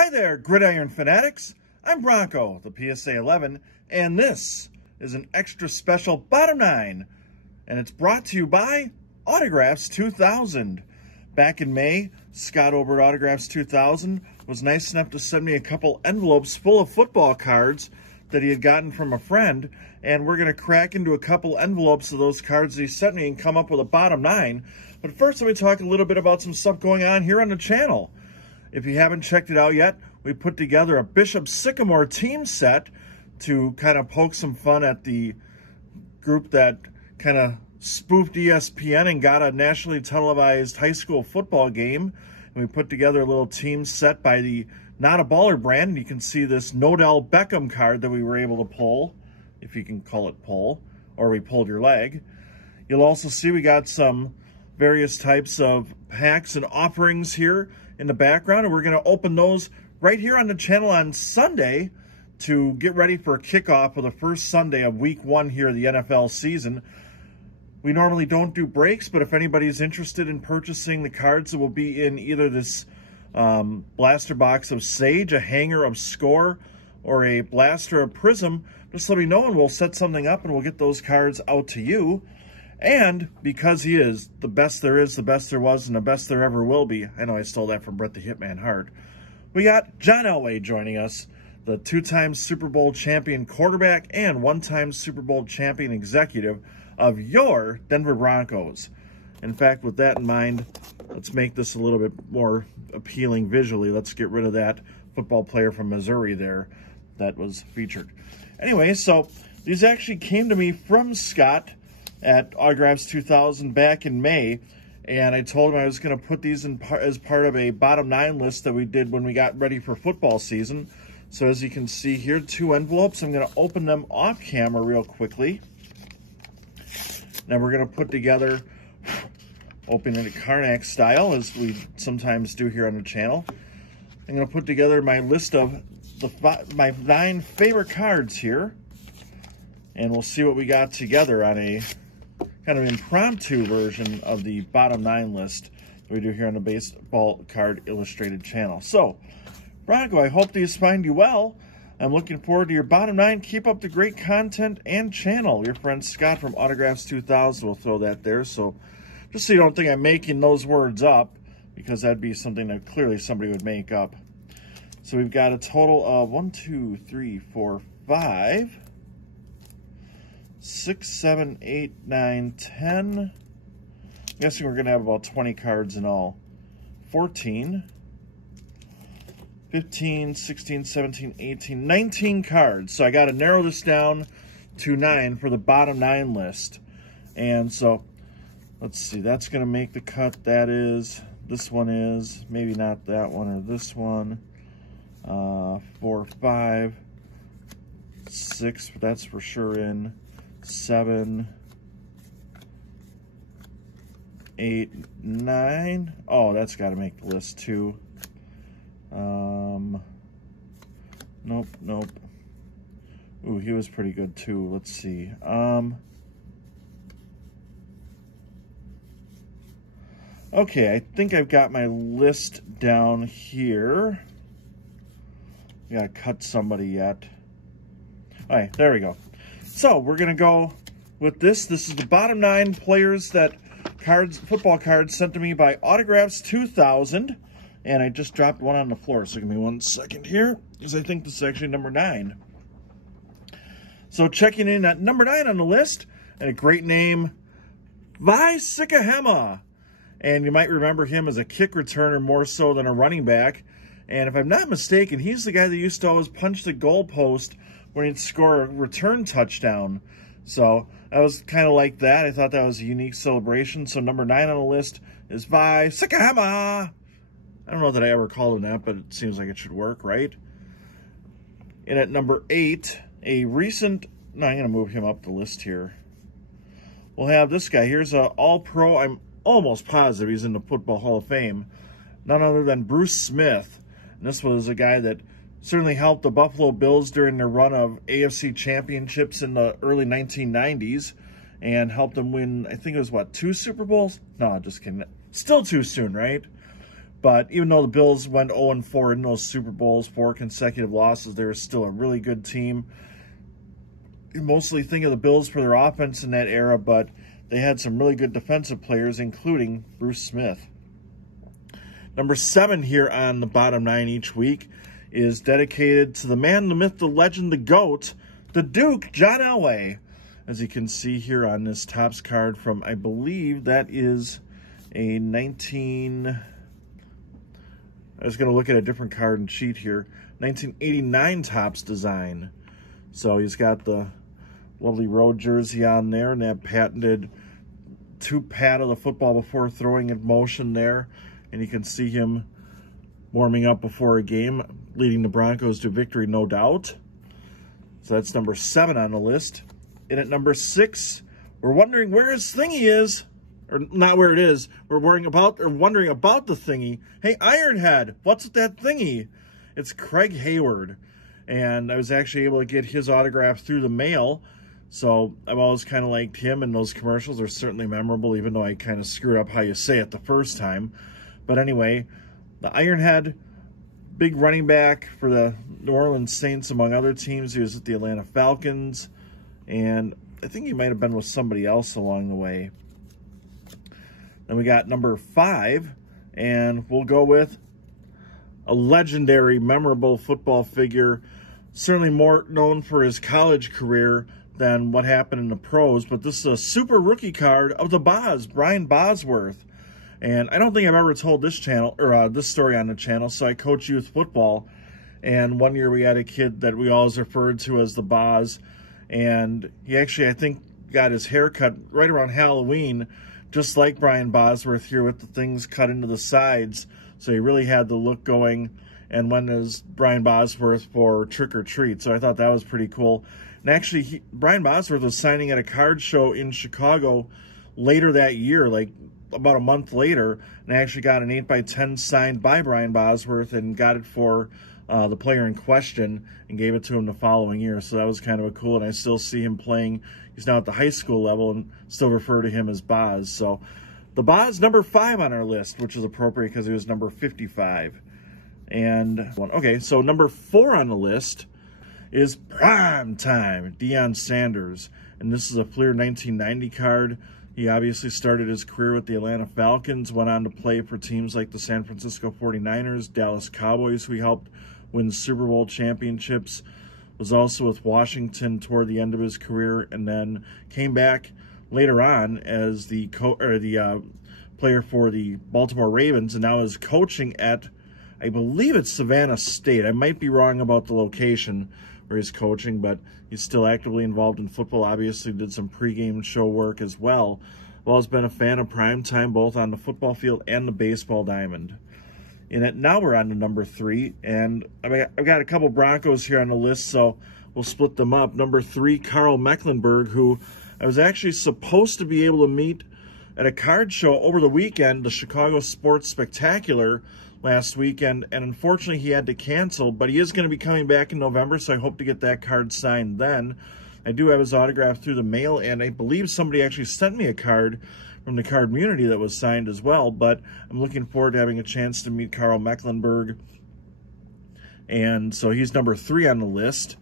Hi there, Gridiron Fanatics. I'm Bronko, the PSA 11, and this is an extra special Bottom 9, and it's brought to you by AUTOGRAPHS2000. Back in May, Scott over at AUTOGRAPHS2000 was nice enough to send me a couple envelopes full of football cards that he had gotten from a friend, and we're going to crack into a couple envelopes of those cards that he sent me and come up with a Bottom 9. But first, let me talk a little bit about some stuff going on here on the channel. If you haven't checked it out yet, we put together a Bishop Sycamore team set to kind of poke some fun at the group that kind of spoofed ESPN and got a nationally televised high school football game. And we put together a little team set by the Not a Baller brand. And you can see this Nodell Beckham card that we were able to pull, if you can call it pull, or we pulled your leg. You'll also see we got some various types of packs and offerings here in the background, and we're going to open those right here on the channel on Sunday to get ready for a kickoff of the first Sunday of week 1 here of the NFL season. We normally don't do breaks, but if anybody's interested in purchasing the cards that will be in either this blaster box of Sage, a hanger of Score, or a blaster of Prism, just let me know and we'll set something up and we'll get those cards out to you. And because he is the best there is, the best there was, and the best there ever will be, I know I stole that from Bret the Hitman Hart, we got John Elway joining us, the 2-time Super Bowl champion quarterback and 1-time Super Bowl champion executive of your Denver Broncos. In fact, with that in mind, let's make this a little bit more appealing visually. Let's get rid of that football player from Missouri there that was featured. Anyway, so these actually came to me from Scott at AUTOGRAPHS2000 back in May, and I told him I was going to put these in as part of a Bottom 9 list that we did when we got ready for football season. So as you can see here, 2 envelopes. I'm going to open them off camera real quickly. Now we're going to put together, opening it Karnak style, as we sometimes do here on the channel. I'm going to put together my list of my 9 favorite cards here, and we'll see what we got together on a kind of impromptu version of the Bottom 9 list that we do here on the Baseball Card Illustrated channel. So, Bronko, I hope these find you well. I'm looking forward to your Bottom 9. Keep up the great content and channel. Your friend Scott from AUTOGRAPHS2000 will throw that there. So, just so you don't think I'm making those words up, because that'd be something that clearly somebody would make up. So we've got a total of 1, 2, 3, 4, 5, 6, 7, 8, 9, 10. I'm guessing we're going to have about 20 cards in all. 14, 15, 16, 17, 18, 19 cards. So I got to narrow this down to 9 for the Bottom 9 list. And so, let's see, that's going to make the cut. That is, this one is, maybe not that one or this one. 4, 5, 6, that's for sure in. 7, 8, 9. Oh, that's got to make the list too. Nope, nope. Ooh, he was pretty good too. Let's see. Okay, I think I've got my list down here. I gotta cut somebody yet. All right, there we go. So we're gonna go with this. This is the Bottom 9 players that football cards sent to me by AUTOGRAPHS2000, and I just dropped one on the floor. So give me 1 second here, because I think this is actually number 9. So checking in at number 9 on the list, and a great name, Vi Sikahema. And you might remember him as a kick returner more so than a running back. And if I'm not mistaken, he's the guy that used to always punch the goalpost when he'd score a return touchdown. So I was kind of like that. I thought that was a unique celebration. So number 9 on the list is Vi Sikahema. I don't know that I ever called him that, but it seems like it should work, right? And at number 8, a recent... No, I'm going to move him up the list here. We'll have this guy. Here's an All-Pro. I'm almost positive he's in the Football Hall of Fame. None other than Bruce Smith. And this was a guy that certainly helped the Buffalo Bills during their run of AFC championships in the early 1990s and helped them win, I think it was, what, 2 Super Bowls? No, just kidding. Still too soon, right? But even though the Bills went 0-4 in those Super Bowls, 4 consecutive losses, they were still a really good team. You mostly think of the Bills for their offense in that era, but they had some really good defensive players, including Bruce Smith. Number 7 here on the bottom 9 each week is dedicated to the man, the myth, the legend, the GOAT, the Duke, John Elway. As you can see here on this Topps card from, I believe that is a I was going to look at a different card and sheet here. 1989 Topps design. So he's got the lovely road jersey on there and that patented 2-pat of the football before throwing in motion there. And you can see him warming up before a game, leading the Broncos to victory, no doubt. So that's number 7 on the list. And at number 6, we're wondering where his thingy is. Or not where it is. We're wondering about the thingy. Hey, Ironhead, what's with that thingy? It's Craig Hayward. And I was actually able to get his autograph through the mail. So I've always kind of liked him, and those commercials are certainly memorable, even though I kind of screwed up how you say it the first time. But anyway, the Ironhead, big running back for the New Orleans Saints, among other teams. He was at the Atlanta Falcons. And I think he might have been with somebody else along the way. Then we got number 5, and we'll go with a legendary, memorable football figure, certainly more known for his college career than what happened in the pros, but this is a super rookie card of the Boz, Brian Bosworth. And I don't think I've ever told this story on the channel. So I coach youth football, and one year we had a kid that we always referred to as the Boz, and he actually, I think, got his hair cut right around Halloween, just like Brian Bosworth here, with the things cut into the sides. So he really had the look going, and went as Brian Bosworth for Trick or Treat. So I thought that was pretty cool. And actually, Brian Bosworth was signing at a card show in Chicago later that year, like about a month later, and I actually got an 8x10 signed by Brian Bosworth and got it for the player in question and gave it to him the following year. So that was kind of a cool, and I still see him playing. He's now at the high school level and still refer to him as Boz. So the Boz, number 5 on our list, which is appropriate because he was number 55. And okay, so number 4 on the list is Prime Time, Deion Sanders. And this is a Fleer 1990 card. He obviously started his career with the Atlanta Falcons, went on to play for teams like the San Francisco 49ers, Dallas Cowboys, who he helped win Super Bowl championships, was also with Washington toward the end of his career, and then came back later on as the player for the Baltimore Ravens, and now is coaching at, I believe it's Savannah State. I might be wrong about the location where he's coaching, but he's still actively involved in football. Obviously did some pregame show work as well. I've always been a fan of Prime Time, both on the football field and the baseball diamond. Now we're on to number 3, and I've got a couple Broncos here on the list, so we'll split them up. Number 3, Karl Mecklenburg, who I was actually supposed to be able to meet at a card show over the weekend, the Chicago Sports Spectacular, last weekend, and unfortunately he had to cancel, but he is going to be coming back in November, so I hope to get that card signed then. I do have his autograph through the mail, and I believe somebody actually sent me a card from the card community that was signed as well, but I'm looking forward to having a chance to meet Karl Mecklenburg, and so he's number 3 on the list.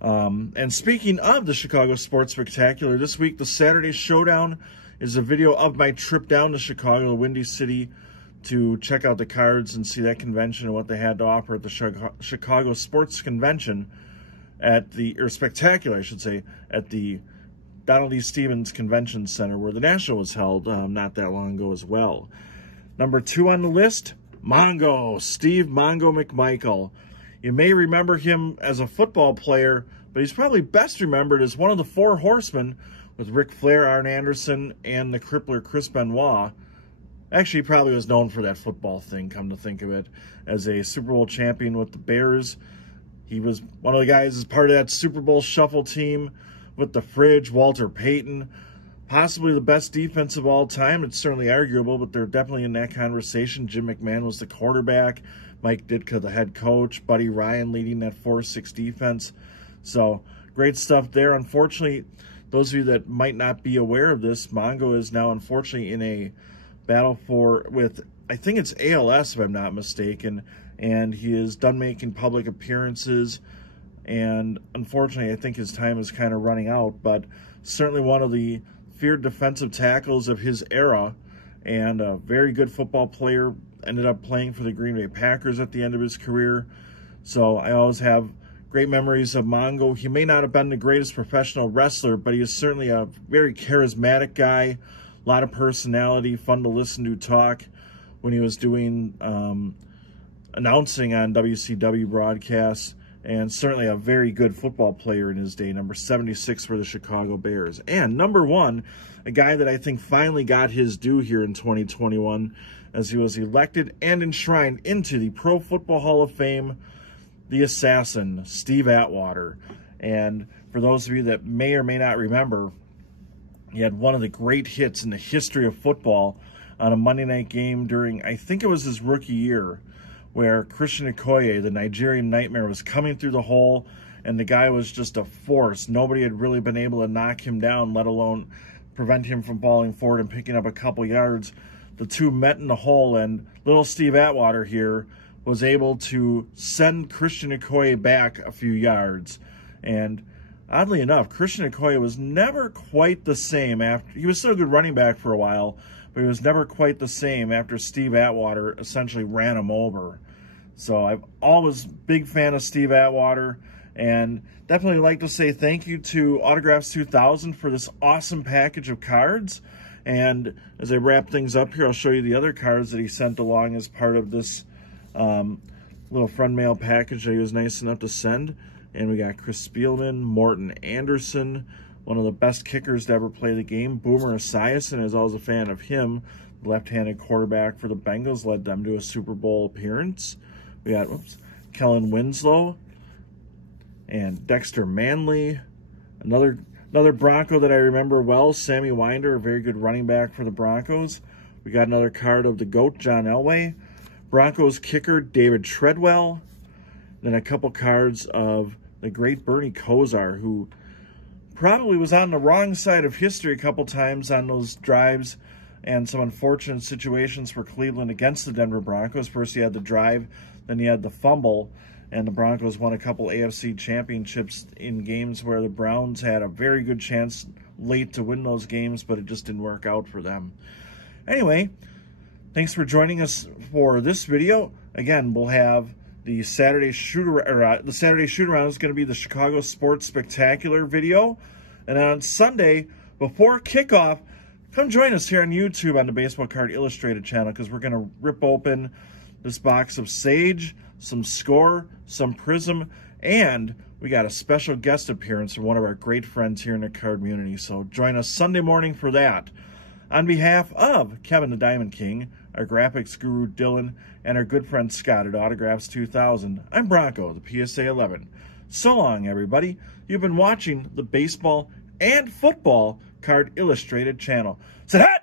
And speaking of the Chicago Sports Spectacular, this week the Saturday Showdown is a video of my trip down to Chicago, the Windy City, to check out the cards and see that convention and what they had to offer at the Chicago Sports Convention Spectacular, I should say, at the Donald E. Stevens Convention Center, where the National was held not that long ago as well. Number 2 on the list, Mongo, Steve Mongo McMichael. You may remember him as a football player, but he's probably best remembered as one of the 4 horsemen with Ric Flair, Arn Anderson, and the crippler Chris Benoit. Actually, he probably was known for that football thing, come to think of it. As a Super Bowl champion with the Bears, he was one of the guys as part of that Super Bowl shuffle team with the Fridge, Walter Payton. Possibly the best defense of all time. It's certainly arguable, but they're definitely in that conversation. Jim McMahon was the quarterback. Mike Ditka, the head coach. Buddy Ryan leading that 4-6 defense. So, great stuff there. Unfortunately, those of you that might not be aware of this, Mongo is now unfortunately in a battle with I think it's ALS if I'm not mistaken, and he is done making public appearances, and unfortunately I think his time is kind of running out, but certainly one of the feared defensive tackles of his era, and a very good football player. Ended up playing for the Green Bay Packers at the end of his career. So I always have great memories of Mongo. He may not have been the greatest professional wrestler, but he is certainly a very charismatic guy, a lot of personality, fun to listen to talk when he was doing announcing on WCW broadcasts, and certainly a very good football player in his day, number 76 for the Chicago Bears. And number 1, a guy that I think finally got his due here in 2021, as he was elected and enshrined into the Pro Football Hall of Fame, the assassin, Steve Atwater. And for those of you that may or may not remember, he had one of the great hits in the history of football on a Monday night game during, I think it was his rookie year, where Christian Okoye, the Nigerian Nightmare, was coming through the hole, and the guy was just a force. Nobody had really been able to knock him down, let alone prevent him from falling forward and picking up a couple yards. The two met in the hole, and little Steve Atwater here was able to send Christian Okoye back a few yards. And oddly enough, Christian Okoye was never quite the same after. He was still a good running back for a while, but he was never quite the same after Steve Atwater essentially ran him over. So I've always big fan of Steve Atwater, and definitely like to say thank you to AUTOGRAPHS2000 for this awesome package of cards. And as I wrap things up here, I'll show you the other cards that he sent along as part of this little friend mail package that he was nice enough to send. And we got Chris Spielman, Morton Anderson, one of the best kickers to ever play the game, Boomer Esiason, as I was a fan of him, left-handed quarterback for the Bengals, led them to a Super Bowl appearance. We got Kellen Winslow and Dexter Manley, another Bronco that I remember well, Sammy Winder, a very good running back for the Broncos. We got another card of the GOAT, John Elway. Broncos kicker, David Treadwell. Then a couple cards of the great Bernie Kosar, who probably was on the wrong side of history a couple times on those drives and some unfortunate situations for Cleveland against the Denver Broncos. First he had the drive, then he had the fumble, and the Broncos won a couple AFC championships in games where the Browns had a very good chance late to win those games, but it just didn't work out for them. Anyway, thanks for joining us for this video. Again, we'll have the Saturday shoot-around. The Saturday shoot-around is going to be the Chicago Sports Spectacular video. And on Sunday, before kickoff, come join us here on YouTube on the Baseball Card Illustrated channel, because we're going to rip open this box of Sage, some Score, some Prism, and we got a special guest appearance from one of our great friends here in the card community. So join us Sunday morning for that. On behalf of Kevin the Diamond King, our graphics guru Dylan, and our good friend Scott at AUTOGRAPHS2000, I'm Bronco, the PSA 11. So long, everybody. You've been watching the Baseball and Football Card Illustrated channel. Sit hat!